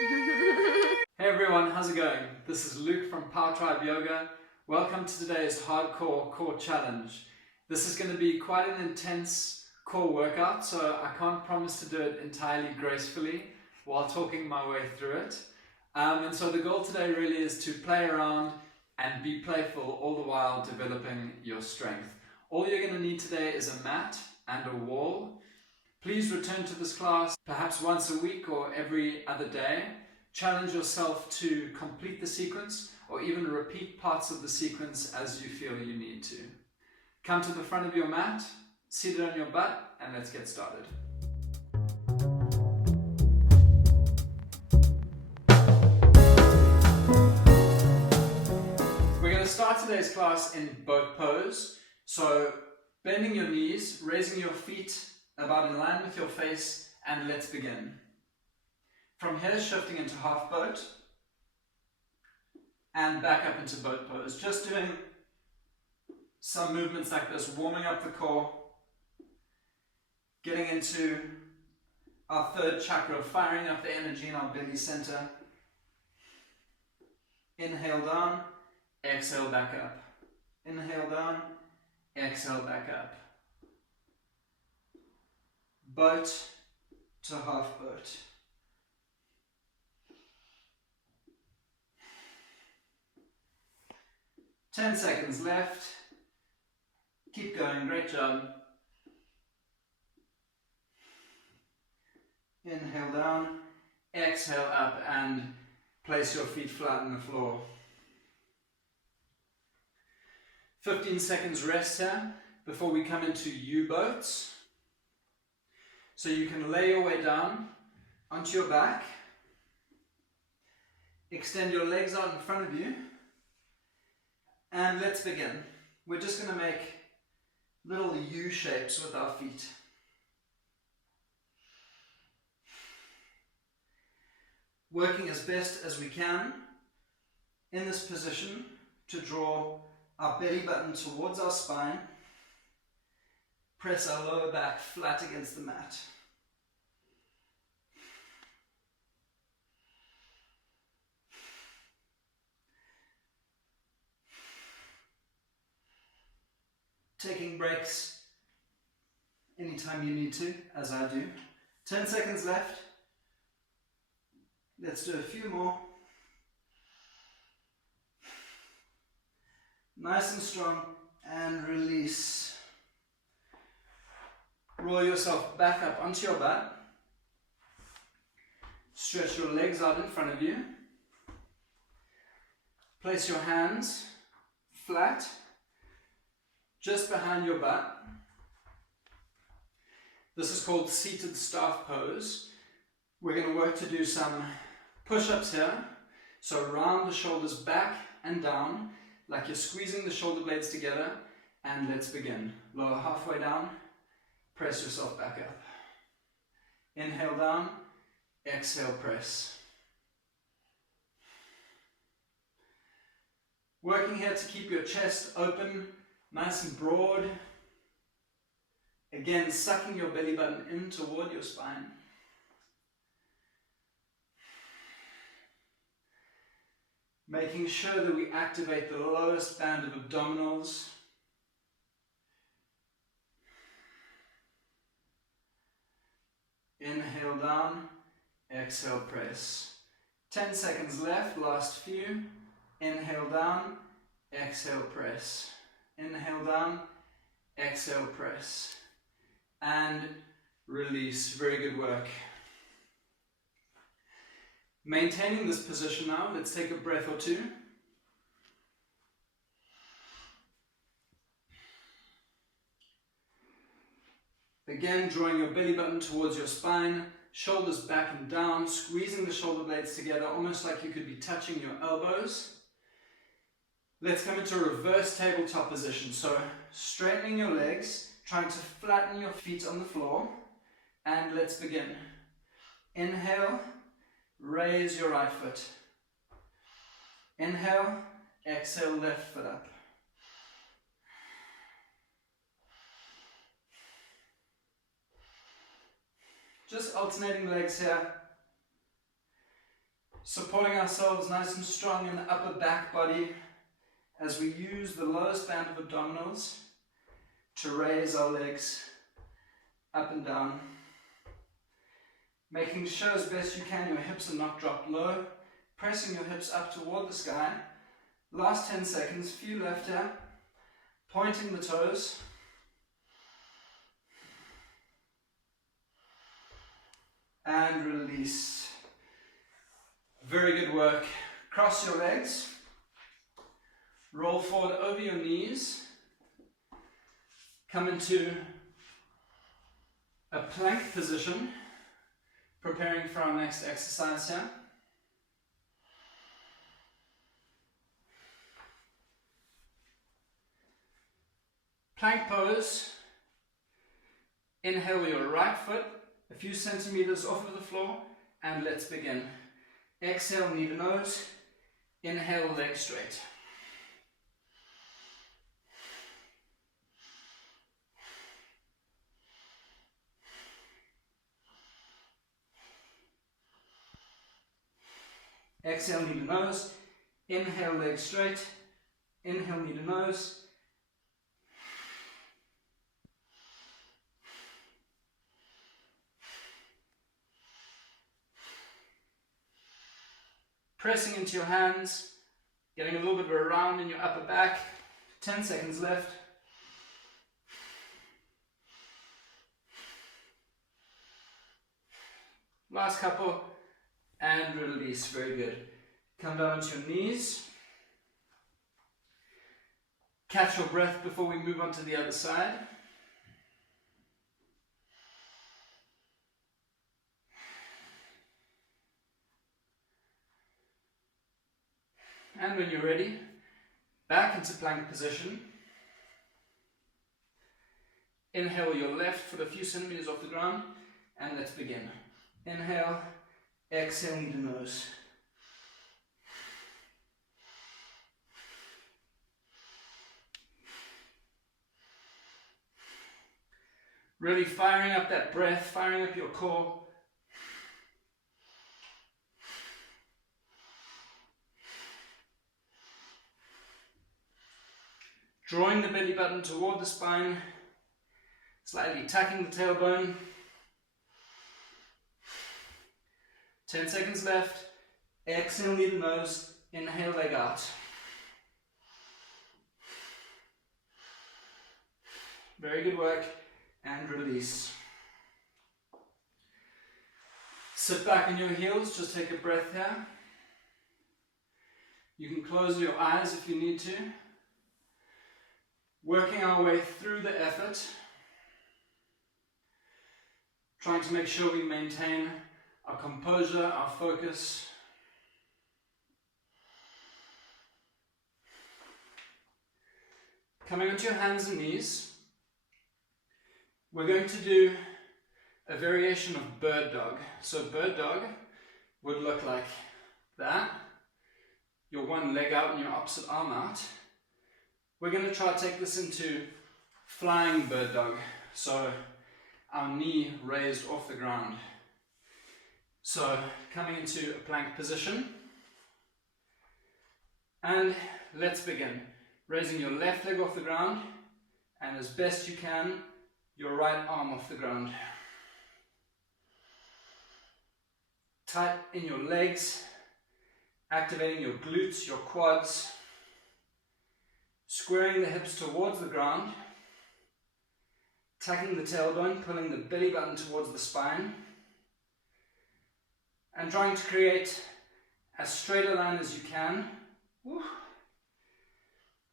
Hey everyone, how's it going? This is Luke from Power Tribe Yoga. Welcome to today's hardcore core challenge. This is going to be quite an intense core workout, so I can't promise to do it entirely gracefully while talking my way through it. And so the goal today really is to play around and be playful, all the while developing your strength. All you're going to need today is a mat and a wall. Please return to this class perhaps once a week or every other day. Challenge yourself to complete the sequence or even repeat parts of the sequence as you feel you need to. Come to the front of your mat, seated on your butt, and let's get started. We're going to start today's class in boat pose. So bending your knees, raising your feet about in line with your face, and let's begin. From here, shifting into half boat and back up into boat pose. Just doing some movements like this, warming up the core, getting into our third chakra, firing up the energy in our belly center. Inhale down, exhale back up. Inhale down, exhale back up. Boat to half boat. Ten seconds left. Keep going, great job. Inhale down, exhale up, and place your feet flat on the floor. 15 seconds rest here before we come into U-boats. So you can lay your way down onto your back. Extend your legs out in front of you. And let's begin. We're just going to make little U shapes with our feet. Working as best as we can in this position to draw our belly button towards our spine. Press our lower back flat against the mat. Taking breaks anytime you need to, as I do. 10 seconds left. Let's do a few more. Nice and strong, and release. Roll yourself back up onto your butt. Stretch your legs out in front of you. Place your hands flat just behind your butt. This is called seated staff pose. We're going to work to do some push-ups here. So round the shoulders back and down, like you're squeezing the shoulder blades together. And let's begin. Lower halfway down, press yourself back up. Inhale down, exhale press. Working here to keep your chest open, nice and broad. Again, sucking your belly button in toward your spine. Making sure that we activate the lowest band of abdominals. Inhale down, exhale press. 10 seconds left, last few. Inhale down, exhale press. Inhale down, exhale press. And release. Very good work. Maintaining this position now, let's take a breath or two. Again, drawing your belly button towards your spine, shoulders back and down, squeezing the shoulder blades together, almost like you could be touching your elbows. Let's come into reverse tabletop position. So straightening your legs, trying to flatten your feet on the floor, and let's begin. Inhale, raise your right foot. Inhale, exhale, left foot up. Just alternating legs here. Supporting ourselves nice and strong in the upper back body as we use the lowest band of abdominals to raise our legs up and down. Making sure as best you can your hips are not dropped low, pressing your hips up toward the sky. Last 10 seconds, few left here, pointing the toes. And release. Very good work. Cross your legs. Roll forward over your knees. Come into a plank position, preparing for our next exercise here. Plank pose. Inhale your right foot a few centimeters off of the floor, and let's begin. Exhale, knee to nose. Inhale, leg straight. Exhale, knee to nose. Inhale, leg straight. Inhale, knee to nose. Pressing into your hands, getting a little bit of a round in your upper back. 10 seconds left. Last couple, and release. Very good. Come down onto your knees. Catch your breath before we move on to the other side. And when you're ready, back into plank position. Inhale your left foot a few centimeters off the ground, and let's begin. Inhale, exhale, knee to nose. Really firing up that breath, firing up your core. Drawing the belly button toward the spine, slightly tucking the tailbone. 10 seconds left. Exhale, knee to nose. Inhale, leg out. Very good work. And release. Sit back on your heels. Just take a breath here. You can close your eyes if you need to. Working our way through the effort, trying to make sure we maintain our composure, our focus. Coming onto your hands and knees, we're going to do a variation of bird dog. So bird dog would look like that, your one leg out and your opposite arm out. We're going to try to take this into flying bird dog. So our knee raised off the ground. So coming into a plank position. And let's begin. Raising your left leg off the ground, and as best you can, your right arm off the ground. Tight in your legs, activating your glutes, your quads. Squaring the hips towards the ground, tucking the tailbone, pulling the belly button towards the spine, and trying to create as straight a line as you can,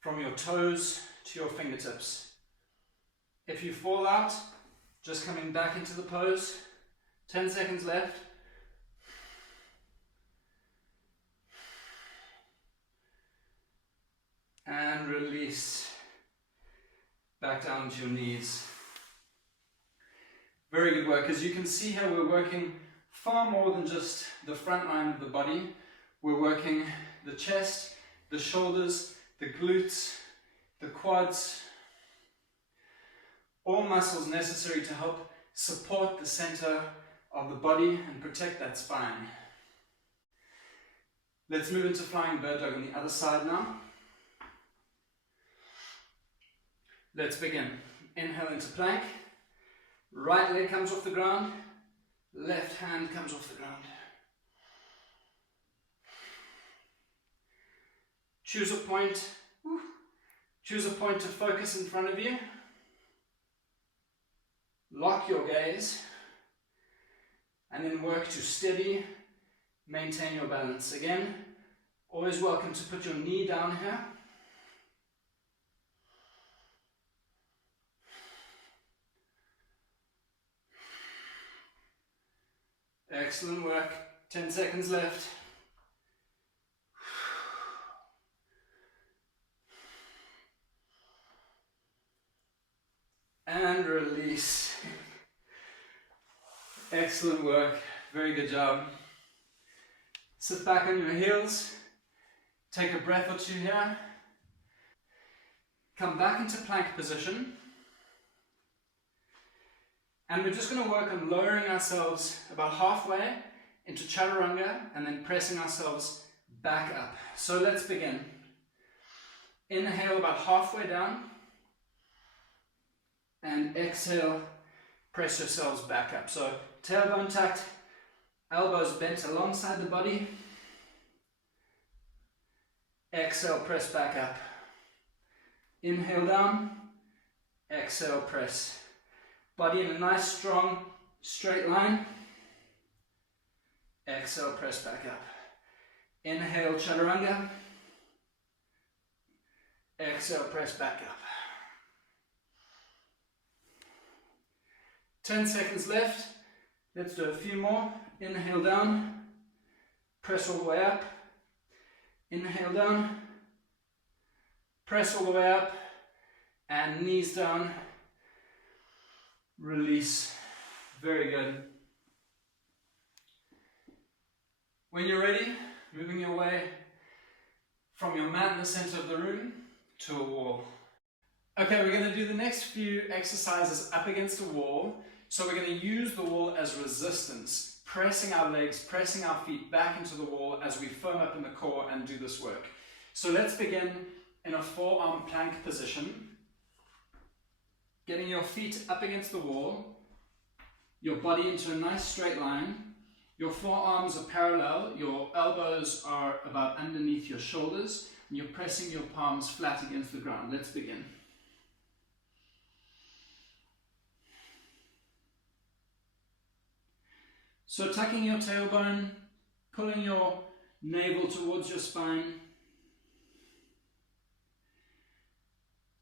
from your toes to your fingertips. If you fall out, just coming back into the pose. 10 seconds left. And release. Back down to your knees. Very good work. As you can see here, we're working far more than just the front line of the body. We're working the chest, the shoulders, the glutes, the quads. All muscles necessary to help support the center of the body and protect that spine. Let's move into flying bird dog on the other side now. Let's begin. Inhale into plank. Right leg comes off the ground. Left hand comes off the ground. Choose a point. Choose a point to focus in front of you. Lock your gaze. And then work to steady, maintain your balance. Again, always welcome to put your knee down here. Excellent work. 10 seconds left. And release. Excellent work. Very good job. Sit back on your heels. Take a breath or two here. Come back into plank position. And we're just going to work on lowering ourselves about halfway into chaturanga and then pressing ourselves back up. So let's begin. Inhale about halfway down. And exhale, press yourselves back up. So tailbone tucked, elbows bent alongside the body. Exhale, press back up. Inhale down, exhale, press. Body in a nice, strong, straight line. Exhale, press back up. Inhale, chaturanga. Exhale, press back up. 10 seconds left. Let's do a few more. Inhale down. Press all the way up. Inhale down. Press all the way up. And knees down. Release. Very good. When you're ready, moving your way from your mat in the center of the room to a wall. Okay, we're going to do the next few exercises up against a wall. So we're going to use the wall as resistance, pressing our legs, pressing our feet back into the wall as we firm up in the core and do this work. So let's begin in a forearm plank position. Getting your feet up against the wall, your body into a nice straight line. Your forearms are parallel, your elbows are about underneath your shoulders, and you're pressing your palms flat against the ground. Let's begin. So tucking your tailbone, pulling your navel towards your spine,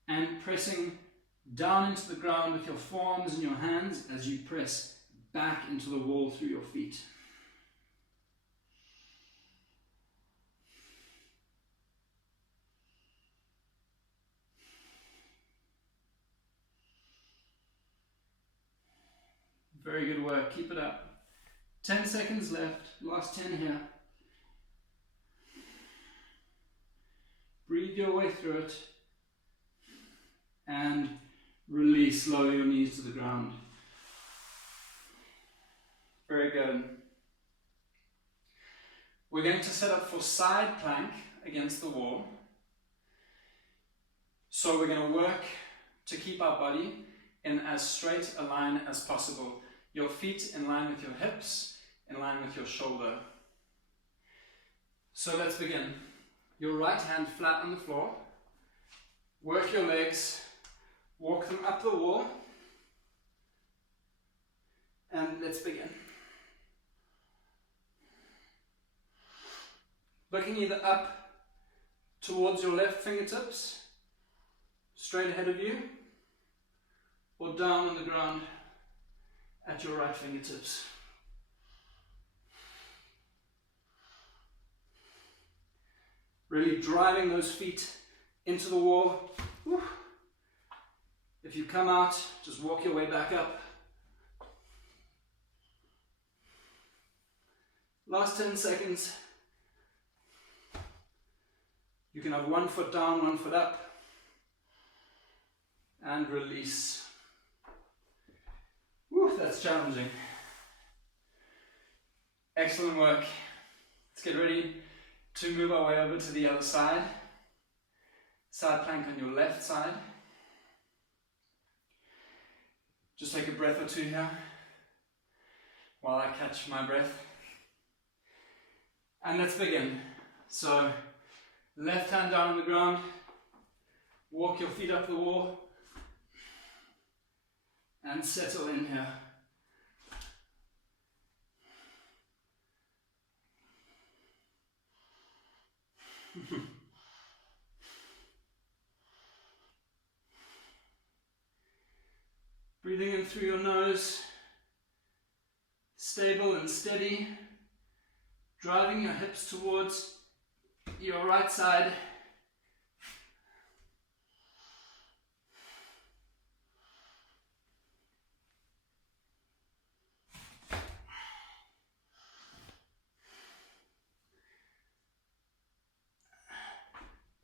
and pressing down into the ground with your forearms and your hands as you press back into the wall through your feet. Very good work, keep it up. 10 seconds left, last 10 here. Breathe your way through it and release, lower your knees to the ground. Very good. We're going to set up for side plank against the wall. So we're going to work to keep our body in as straight a line as possible. Your feet in line with your hips, in line with your shoulder. So let's begin. Your right hand flat on the floor. Work your legs, walk them up the wall, and let's begin. Looking either up towards your left fingertips, straight ahead of you, or down on the ground at your right fingertips. Really driving those feet into the wall. Woo. If you come out, just walk your way back up. Last 10 seconds. You can have 1 foot down, 1 foot up. And release. Woo, that's challenging. Excellent work. Let's get ready. to move our way over to the other side. Side plank on your left side. Just take a breath or two here while I catch my breath. And let's begin. So, left hand down on the ground, walk your feet up the wall, and settle in here. Breathing in through your nose, stable and steady, driving your hips towards your right side.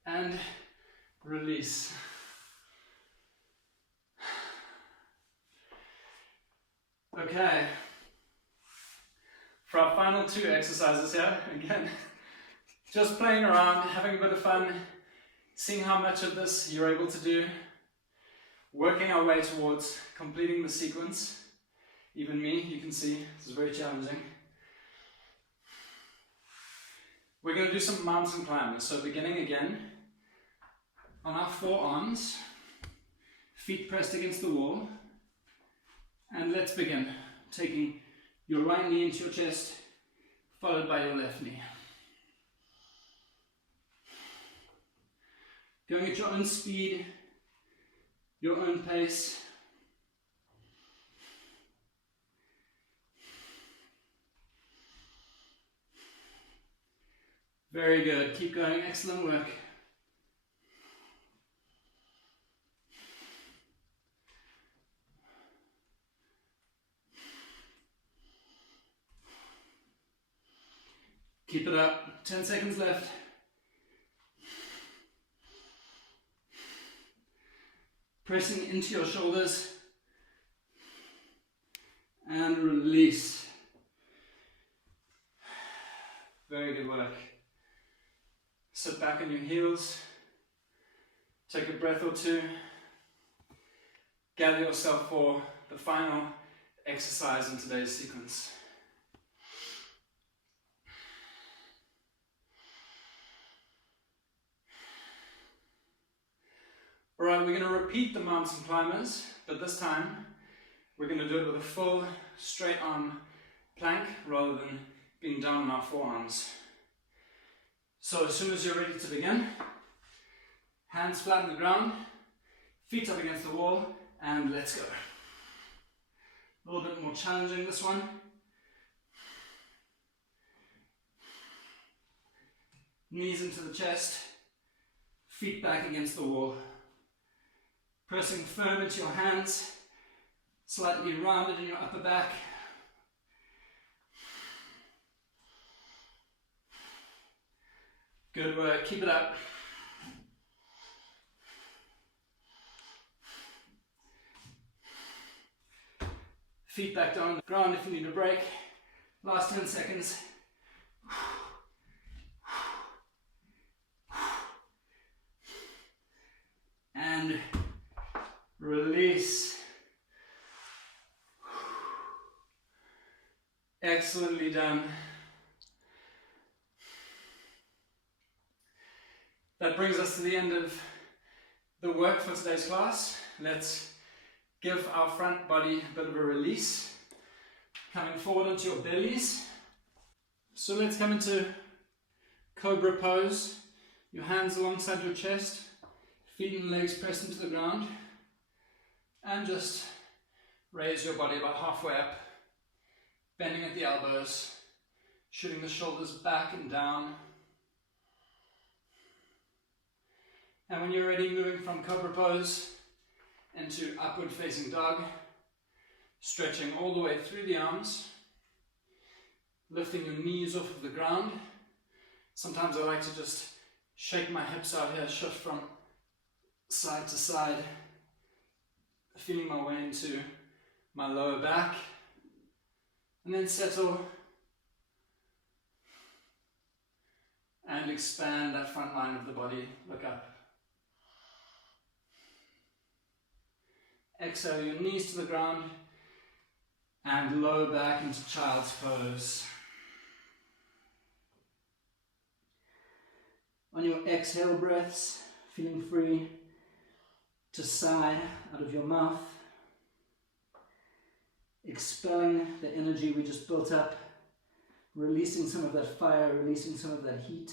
And release. Okay, for our final two exercises here, again, just playing around, having a bit of fun, seeing how much of this you're able to do, working our way towards completing the sequence. Even me, you can see, this is very challenging. We're going to do some mountain climbers, so beginning again on our forearms, feet pressed against the wall. And let's begin, taking your right knee into your chest, followed by your left knee. Going at your own speed, your own pace. Very good, keep going, excellent work. Keep it up, 10 seconds left. Pressing into your shoulders and release. Very good work. Sit back on your heels, take a breath or two, gather yourself for the final exercise in today's sequence. Alright, we're going to repeat the mountain climbers, but this time we're going to do it with a full straight arm plank rather than being down on our forearms. So as soon as you're ready to begin, hands flat on the ground, feet up against the wall, and let's go. A little bit more challenging this one. Knees into the chest, feet back against the wall. Pressing firm into your hands, slightly rounded in your upper back. Good work, keep it up. Feet back down on the ground if you need a break. Last 10 seconds. And release. Excellently done. That brings us to the end of the work for today's class. Let's give our front body a bit of a release. Coming forward onto your bellies. So let's come into Cobra pose. Your hands alongside your chest. Feet and legs pressed into the ground. And just raise your body about halfway up. Bending at the elbows. Shooting the shoulders back and down. And when you're ready, moving from Cobra pose into upward facing dog. Stretching all the way through the arms. Lifting your knees off of the ground. Sometimes I like to just shake my hips out here, shift from side to side. Feeling my way into my lower back. And then settle. And and expand that front line of the body. Look up. Exhale your knees to the ground and lower back into child's pose. On your exhale breaths, feeling free to sigh out of your mouth, expelling the energy we just built up, releasing some of that fire, releasing some of that heat.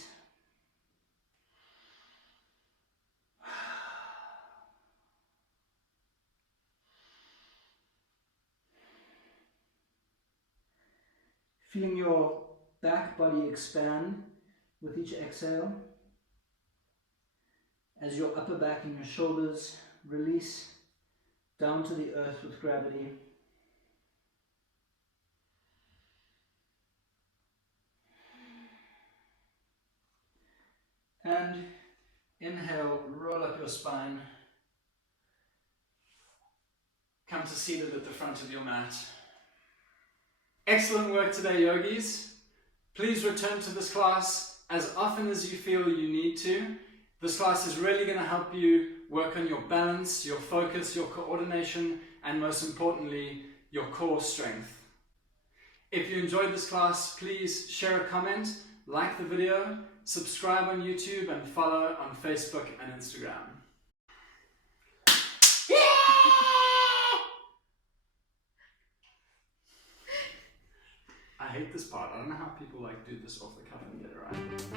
Feeling your back body expand with each exhale, as your upper back and your shoulders release down to the earth with gravity. And inhale, roll up your spine. Come to seated at the front of your mat. Excellent work today, yogis. Please return to this class as often as you feel you need to. This class is really going to help you work on your balance, your focus, your coordination, and most importantly, your core strength. If you enjoyed this class, please share a comment, like the video, subscribe on YouTube, and follow on Facebook and Instagram. I hate this part. I don't know how people do this off the cuff and get it right.